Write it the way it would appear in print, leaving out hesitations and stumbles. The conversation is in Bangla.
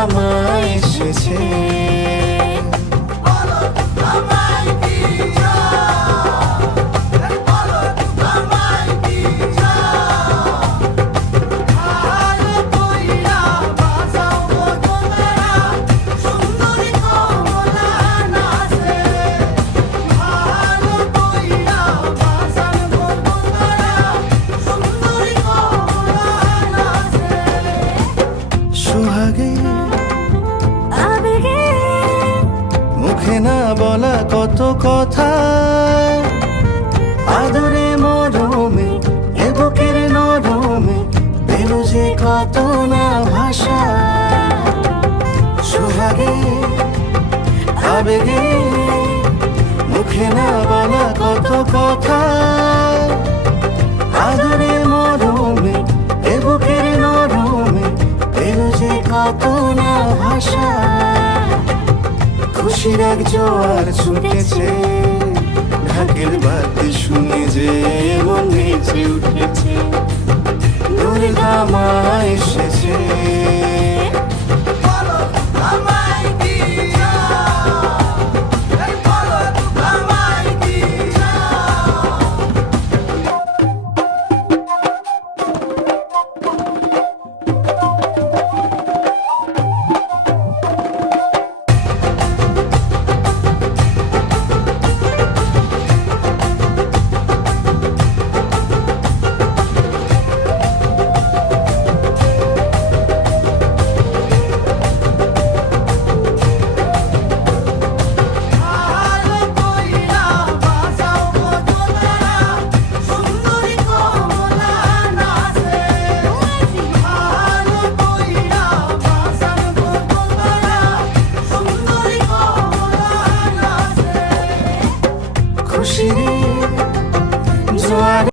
দুর্গা মা এসেছে। সোহাগে আবেগে মুখে না বলা কত কথা, আদরে মরমে এ বুকের নরমে পেল যে কত না ভাষা। সোহাগে আবেগে মুখে না বলা কত কথা, আদরে মরমে এ বুকের নরমে পেল যে কত না ভাষা। খুশির এক জোয়ার ছুটেছে, ঢাকের বাতি শুনে যে মন নেচে উঠেছে। দুর্গা মা এসেছে।